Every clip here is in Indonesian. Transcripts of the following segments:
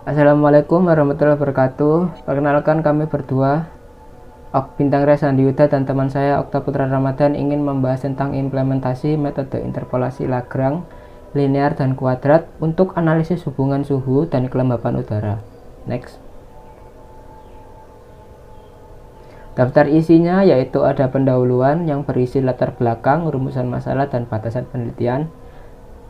Assalamualaikum warahmatullahi wabarakatuh. Perkenalkan kami berdua, Bintang Reza Yuda dan teman saya Okta Putra Ramadan ingin membahas tentang implementasi metode interpolasi Lagrange, linear dan kuadrat untuk analisis hubungan suhu dan kelembapan udara. Next. Daftar isinya yaitu ada pendahuluan yang berisi latar belakang, rumusan masalah dan batasan penelitian.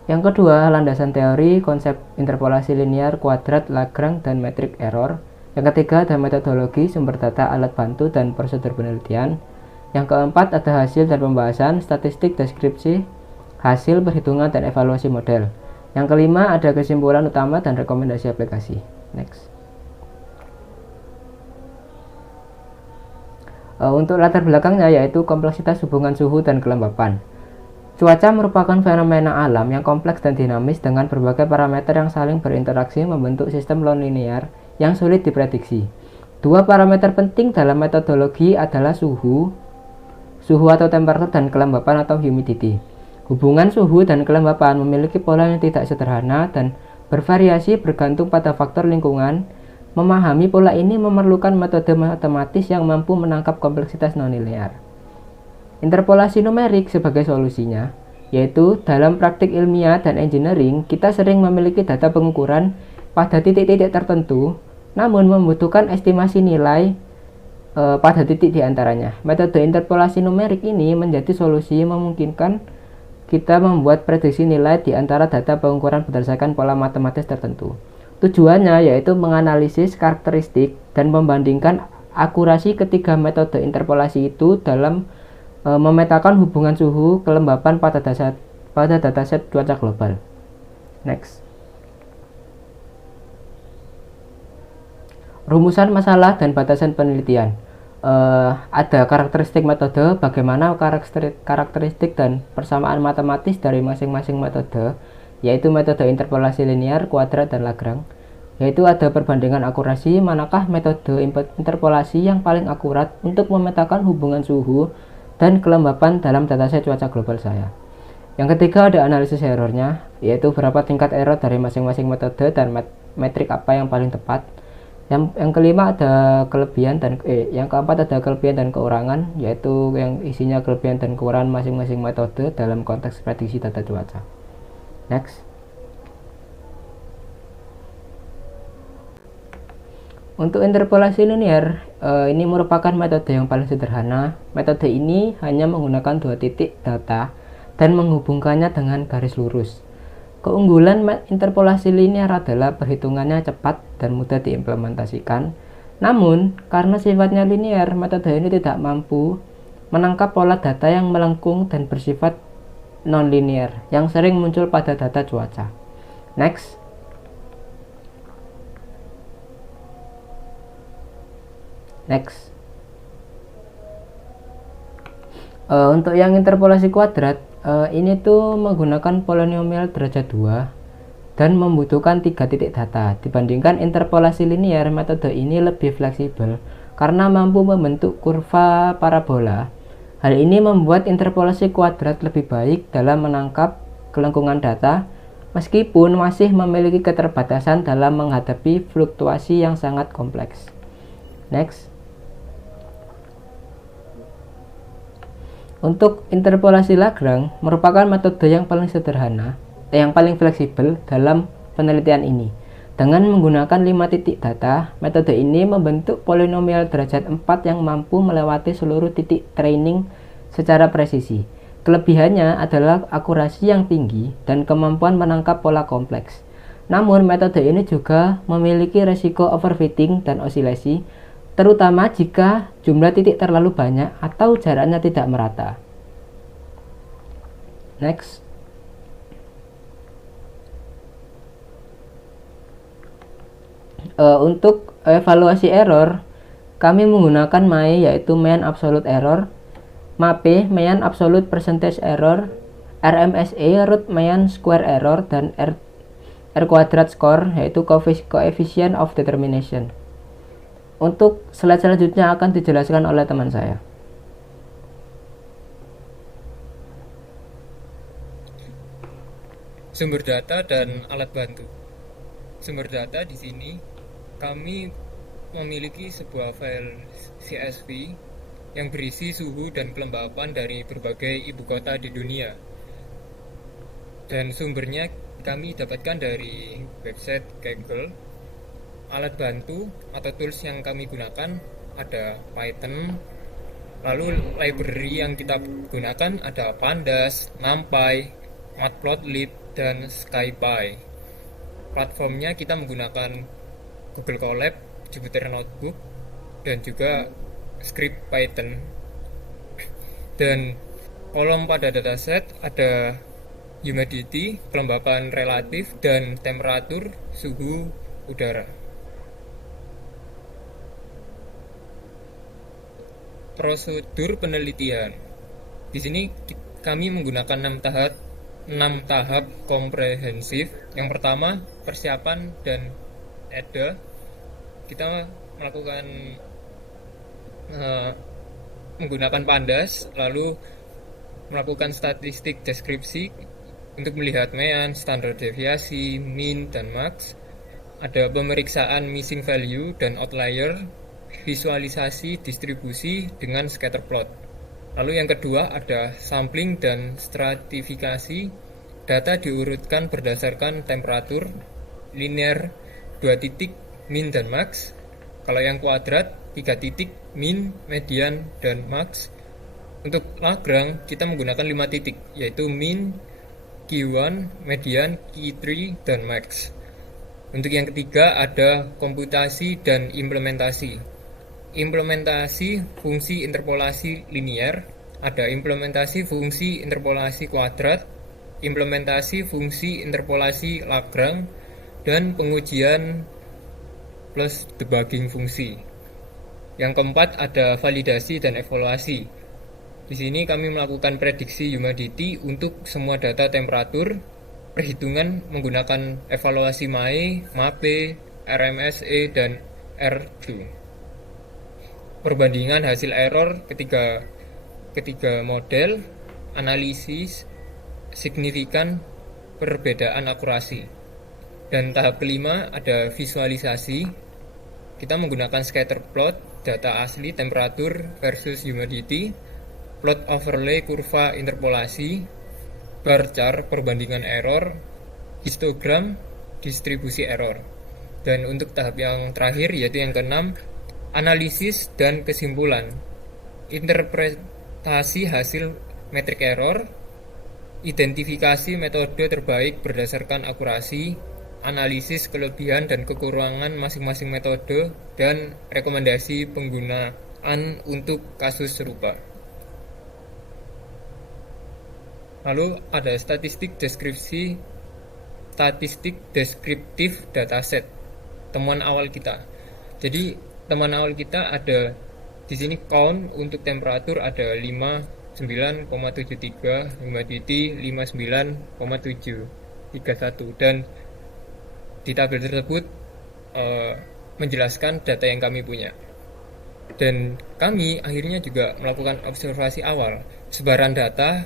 Yang kedua, landasan teori, konsep interpolasi linear, kuadrat, Lagrange, dan metrik error. Yang ketiga, ada metodologi, sumber data, alat bantu, dan prosedur penelitian. Yang keempat, ada hasil dan pembahasan, statistik, deskripsi, hasil, perhitungan, dan evaluasi model. Yang kelima, ada kesimpulan utama dan rekomendasi aplikasi. Next. Untuk latar belakangnya yaitu kompleksitas hubungan suhu dan kelembapan. Cuaca merupakan fenomena alam yang kompleks dan dinamis dengan berbagai parameter yang saling berinteraksi membentuk sistem non-linear yang sulit diprediksi. Dua parameter penting dalam metodologi adalah suhu atau temperatur dan kelembapan atau humidity. Hubungan suhu dan kelembapan memiliki pola yang tidak sederhana dan bervariasi bergantung pada faktor lingkungan. Memahami pola ini memerlukan metode matematis yang mampu menangkap kompleksitas non-linear. Interpolasi numerik sebagai solusinya, yaitu dalam praktik ilmiah dan engineering, kita sering memiliki data pengukuran pada titik-titik tertentu, namun membutuhkan estimasi nilai pada titik di antaranya. Metode interpolasi numerik ini menjadi solusi memungkinkan kita membuat prediksi nilai di antara data pengukuran berdasarkan pola matematis tertentu. Tujuannya yaitu menganalisis karakteristik dan membandingkan akurasi ketiga metode interpolasi itu dalam memetakan hubungan suhu kelembapan pada dataset cuaca global. Next. Rumusan masalah dan batasan penelitian. Ada karakteristik metode, bagaimana karakteristik dan persamaan matematis dari masing-masing metode, yaitu metode interpolasi linear, kuadrat, dan Lagrange. Yaitu ada perbandingan akurasi, manakah metode interpolasi yang paling akurat untuk memetakan hubungan suhu dan kelembapan dalam dataset cuaca global saya. Yang ketiga ada analisis errornya, yaitu berapa tingkat error dari masing-masing metode dan metrik apa yang paling tepat. Yang kelima ada kelebihan dan yang keempat ada kelebihan dan kekurangan, yaitu yang isinya kelebihan dan kekurangan masing-masing metode dalam konteks prediksi data cuaca. Next. Untuk interpolasi linear, ini merupakan metode yang paling sederhana. Metode ini hanya menggunakan dua titik data dan menghubungkannya dengan garis lurus. Keunggulan interpolasi linear adalah perhitungannya cepat dan mudah diimplementasikan. Namun, karena sifatnya linear, metode ini tidak mampu menangkap pola data yang melengkung dan bersifat non-linear yang sering muncul pada data cuaca. Next. Untuk yang interpolasi kuadrat, ini tuh menggunakan polinomial derajat 2 dan membutuhkan 3 titik data. Dibandingkan interpolasi linear, metode ini lebih fleksibel karena mampu membentuk kurva parabola. Hal ini membuat interpolasi kuadrat lebih baik dalam menangkap kelengkungan data, meskipun masih memiliki keterbatasan dalam menghadapi fluktuasi yang sangat kompleks. Next. Untuk interpolasi Lagrange merupakan metode yang paling sederhana, yang paling fleksibel dalam penelitian ini. Dengan menggunakan 5 titik data, metode ini membentuk polinomial derajat 4 yang mampu melewati seluruh titik training secara presisi. Kelebihannya adalah akurasi yang tinggi dan kemampuan menangkap pola kompleks. Namun, metode ini juga memiliki resiko overfitting dan osilasi, terutama jika jumlah titik terlalu banyak atau jaraknya tidak merata. Next. Untuk evaluasi error, kami menggunakan MAE, yaitu Mean Absolute Error, MAPE, Mean Absolute Percentage Error, RMSE, Root Mean Square Error, dan R Quadrat Score, yaitu Coefficient of Determination. Untuk slide selanjutnya akan dijelaskan oleh teman saya. Sumber data dan alat bantu. sumber data di sini kami memiliki sebuah file CSV yang berisi suhu dan kelembapan dari berbagai ibu kota di dunia. Dan sumbernya kami dapatkan dari website Kaggle. Alat bantu atau tools yang kami gunakan ada Python. Lalu library yang kita gunakan ada Pandas, NumPy, Matplotlib, dan SciPy. Platformnya kita menggunakan Google Colab, Jupyter Notebook, dan juga script Python. Dan kolom pada dataset ada humidity, kelembapan relatif, dan temperatur suhu udara. Prosedur penelitian. Di sini kami menggunakan 6 tahap komprehensif. Yang pertama, persiapan dan EDA. Kita melakukan menggunakan Pandas, lalu melakukan statistik deskripsi untuk melihat mean, standar deviasi, mean, dan max. Ada pemeriksaan missing value dan outlier, visualisasi distribusi dengan scatter plot. Lalu yang kedua ada sampling dan stratifikasi. Data diurutkan berdasarkan temperatur, linear 2 titik, min dan max. Kalau yang kuadrat 3 titik, min, median, dan max. Untuk Lagrange kita menggunakan 5 titik, yaitu min, Q1, median, Q3, dan max. Untuk yang ketiga ada komputasi dan implementasi. Implementasi fungsi interpolasi linear, ada implementasi fungsi interpolasi kuadrat, implementasi fungsi interpolasi Lagrange, dan pengujian plus debugging fungsi. Yang keempat ada validasi dan evaluasi. Di sini kami melakukan prediksi humidity untuk semua data temperatur, perhitungan menggunakan evaluasi MAE, MAPE, RMSE, dan R2. Perbandingan hasil error ketiga model, analisis signifikan perbedaan akurasi. Dan tahap kelima ada visualisasi. Kita menggunakan scatter plot, data asli temperatur versus humidity, plot overlay kurva interpolasi, bar chart perbandingan error, histogram distribusi error. Dan untuk tahap yang terakhir yaitu yang keenam, analisis dan kesimpulan, interpretasi hasil metrik error, identifikasi metode terbaik berdasarkan akurasi, analisis kelebihan dan kekurangan masing-masing metode, dan rekomendasi penggunaan untuk kasus serupa. Lalu ada statistik deskriptif dataset, temuan awal kita. Jadi teman awal kita ada di sini count untuk temperatur ada 59,73, humidity 59,731, dan di tabel tersebut menjelaskan data yang kami punya. Dan kami akhirnya juga melakukan observasi awal. Sebaran data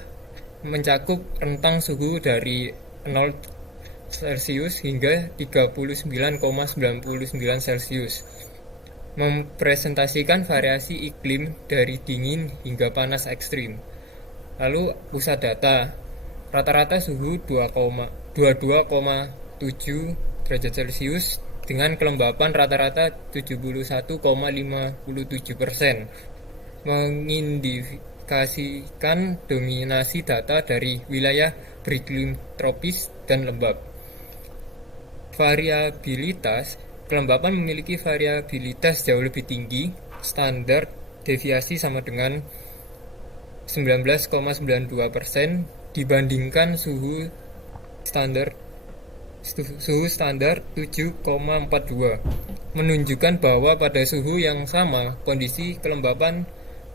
mencakup rentang suhu dari 0 Celsius hingga 39,99 Celsius. Mempresentasikan variasi iklim dari dingin hingga panas ekstrim. Lalu pusat data, rata-rata suhu 22,7 derajat Celcius dengan kelembapan rata-rata 71,57%, mengindikasikan dominasi data dari wilayah beriklim tropis dan lembab. Variabilitas, kelembapan memiliki variabilitas jauh lebih tinggi, standar deviasi sama dengan 19,92% dibandingkan suhu standar 7,42, menunjukkan bahwa pada suhu yang sama kondisi kelembapan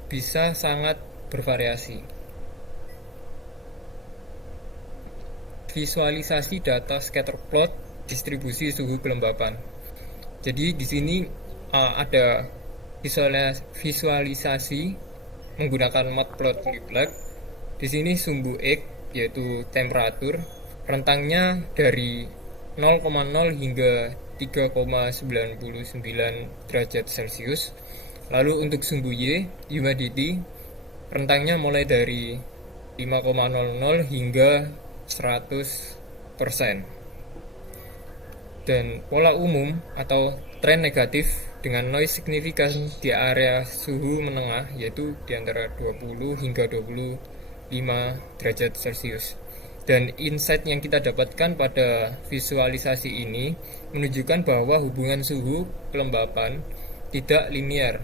bisa sangat bervariasi. Visualisasi data scatter plot distribusi suhu kelembapan. Jadi di sini ada visualisasi menggunakan Matplotlib. Di sini sumbu X yaitu temperatur, rentangnya dari 0,0 hingga 3,99 derajat Celcius. Lalu untuk suhu Y, humidity, rentangnya mulai dari 5,00 hingga 100%. Dan pola umum atau tren negatif dengan noise signifikan di area suhu menengah, yaitu di antara 20 hingga 25 derajat Celcius. Dan insight yang kita dapatkan pada visualisasi ini menunjukkan bahwa hubungan suhu kelembapan tidak linear,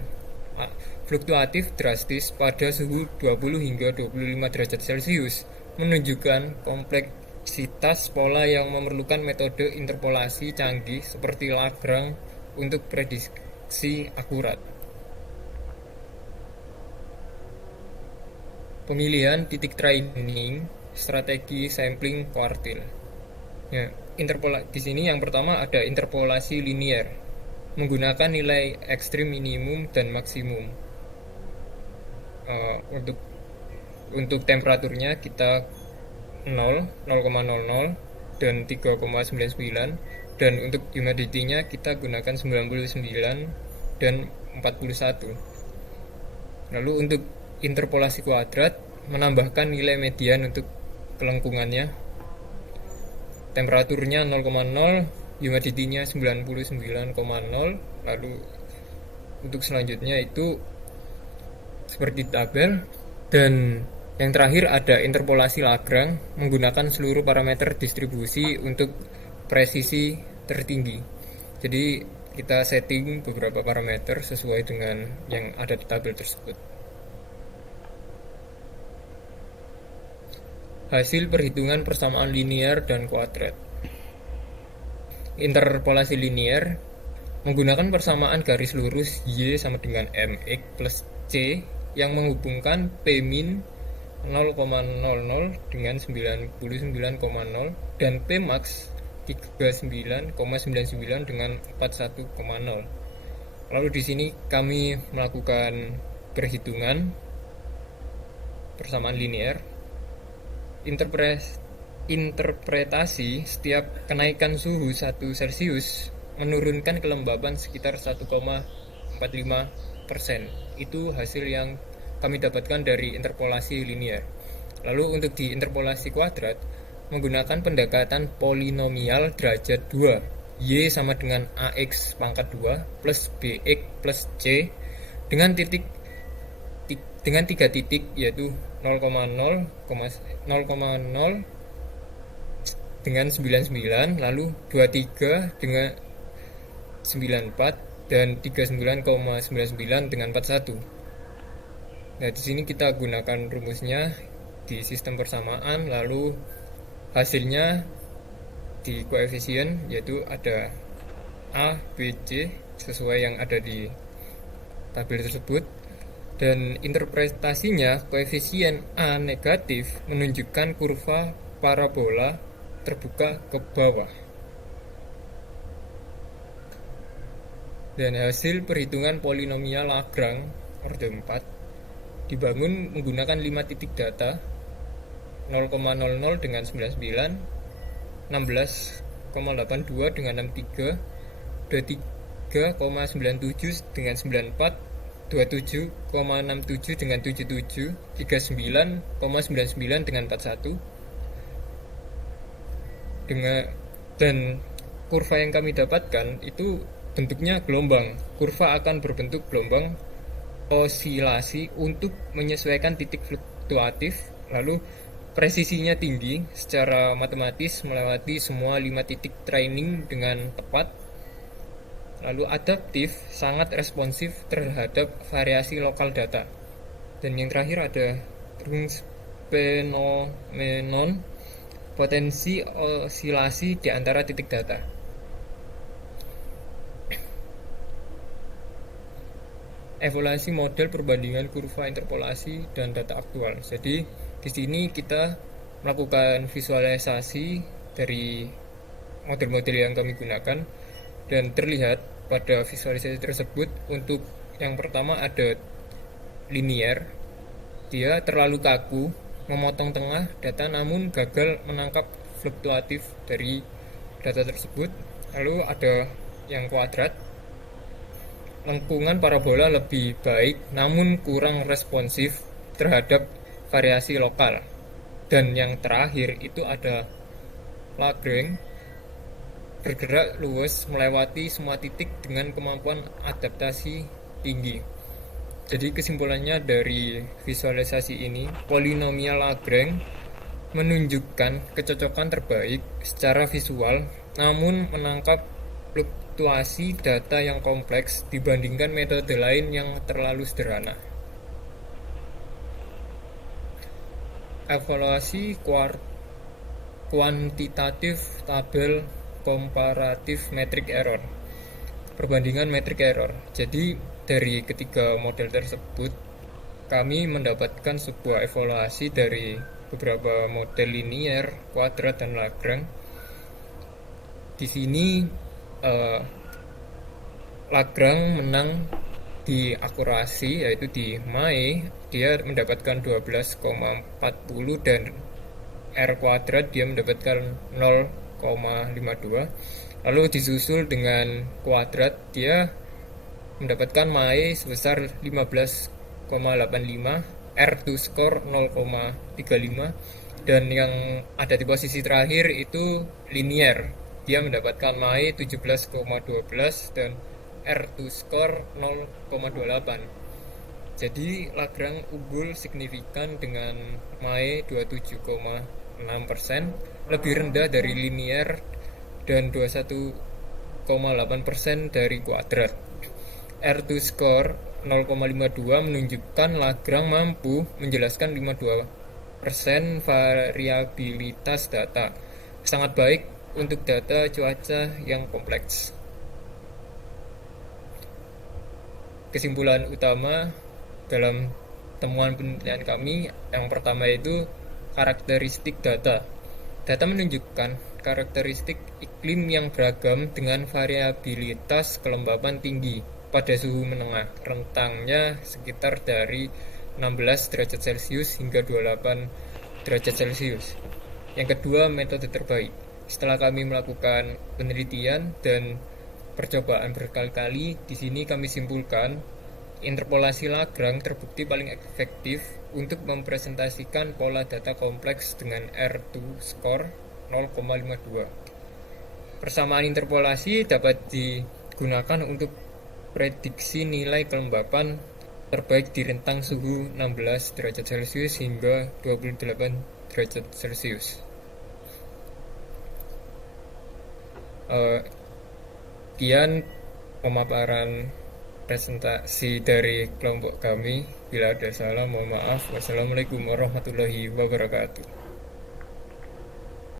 fluktuatif drastis pada suhu 20 hingga 25 derajat Celcius, menunjukkan kompleksitas pola yang memerlukan metode interpolasi canggih seperti Lagrange untuk prediksi akurat. Pemilihan titik training, strategi sampling kuartil. Ya, di sini yang pertama ada interpolasi linear, menggunakan nilai ekstrim minimum dan maksimum. Untuk temperaturnya kita 0, 0,00 dan 3,99, dan untuk humidity-nya kita gunakan 99 dan 41. Lalu untuk interpolasi kuadrat, menambahkan nilai median untuk kelengkungannya. Temperaturnya 0,0, humidity-nya 99,0. Lalu untuk selanjutnya itu seperti tabel. Dan yang terakhir ada interpolasi Lagrange, menggunakan seluruh parameter distribusi untuk presisi tertinggi. Jadi kita setting beberapa parameter sesuai dengan yang ada di tabel tersebut. Hasil perhitungan persamaan linear dan kuadrat. Interpolasi linear menggunakan persamaan garis lurus Y sama dengan MX plus C yang menghubungkan P min 0,00 dengan 99,0 dan P max 39,99 dengan 41,0. Lalu di sini kami melakukan perhitungan persamaan linear. Interpretasi setiap kenaikan suhu 1 Celcius menurunkan kelembaban sekitar 1,45%. Itu hasil yang kami dapatkan dari interpolasi linear. Lalu untuk di interpolasi kuadrat, menggunakan pendekatan polinomial derajat 2, Y sama dengan AX pangkat 2 plus BX plus C dengan dengan 3 titik, yaitu 0,0 dengan 99, lalu 23 dengan 94 dan 39,99 dengan 41. Nah, di sini kita gunakan rumusnya di sistem persamaan, lalu hasilnya di koefisien, yaitu ada A, B, C sesuai yang ada di tabel tersebut. Dan interpretasinya, koefisien A negatif menunjukkan kurva parabola terbuka ke bawah. Dan hasil perhitungan polinomial Lagrange orde 4 dibangun menggunakan 5 titik data, 0,00 dengan 99, 16,82 dengan 63, 23,97 dengan 94, 27,67 dengan 77, 39,99 dengan 41. Dan kurva yang kami dapatkan itu bentuknya gelombang. Kurva akan berbentuk gelombang osilasi untuk menyesuaikan titik fluktuatif, lalu presisinya tinggi secara matematis melewati semua 5 titik training dengan tepat, lalu adaptif, sangat responsif terhadap variasi lokal data. Dan yang terakhir ada Brun's phenomenon, potensi osilasi di antara titik data. Evaluasi model perbandingan kurva interpolasi dan data aktual. Jadi di sini kita melakukan visualisasi dari model-model yang kami gunakan, dan terlihat pada visualisasi tersebut untuk yang pertama ada linear, dia terlalu kaku, memotong tengah data namun gagal menangkap fluktuatif dari data tersebut. Lalu ada yang kuadrat, lengkungan parabola lebih baik namun kurang responsif terhadap variasi lokal. Dan yang terakhir itu ada Lagrange, bergerak luas melewati semua titik dengan kemampuan adaptasi tinggi. Jadi kesimpulannya dari visualisasi ini, polinomial Lagrange menunjukkan kecocokan terbaik secara visual, namun menangkap fluktuasi data yang kompleks dibandingkan metode lain yang terlalu sederhana. Evaluasi kuantitatif tabel komparatif metric error, perbandingan metric error. Jadi dari ketiga model tersebut kami mendapatkan sebuah evaluasi dari beberapa model linear, kuadrat, dan Lagrange. Di sini Lagrange menang di akurasi, yaitu di Mae dia mendapatkan 12,40 dan R kuadrat dia mendapatkan 0,52. Lalu disusul dengan kuadrat dia mendapatkan Mae sebesar 15,85, R2 score 0,35, dan yang ada di posisi terakhir itu linear. Dia mendapatkan Mae 17,12 dan R2 score 0,28. Jadi Lagrange unggul signifikan dengan Mae 27,6%, lebih rendah dari linear dan 21,8% dari kuadrat. R2 score 0,52 menunjukkan Lagrange mampu menjelaskan 52% variabilitas data. Sangat baik untuk data cuaca yang kompleks. Kesimpulan utama dalam temuan penelitian kami yang pertama itu karakteristik data. Data menunjukkan karakteristik iklim yang beragam dengan variabilitas kelembapan tinggi pada suhu menengah, rentangnya sekitar dari 16 derajat Celcius hingga 28 derajat Celcius. Yang kedua, metode terbaik. Setelah kami melakukan penelitian dan percobaan berkali-kali, di sini kami simpulkan interpolasi Lagrange terbukti paling efektif untuk mempresentasikan pola data kompleks dengan R2 score 0,52. Persamaan interpolasi dapat digunakan untuk prediksi nilai kelembapan terbaik di rentang suhu 16 derajat Celcius hingga 28 derajat Celcius. Sekian pemaparan presentasi dari kelompok kami. Bila ada salah, mohon maaf. Wassalamualaikum warahmatullahi wabarakatuh.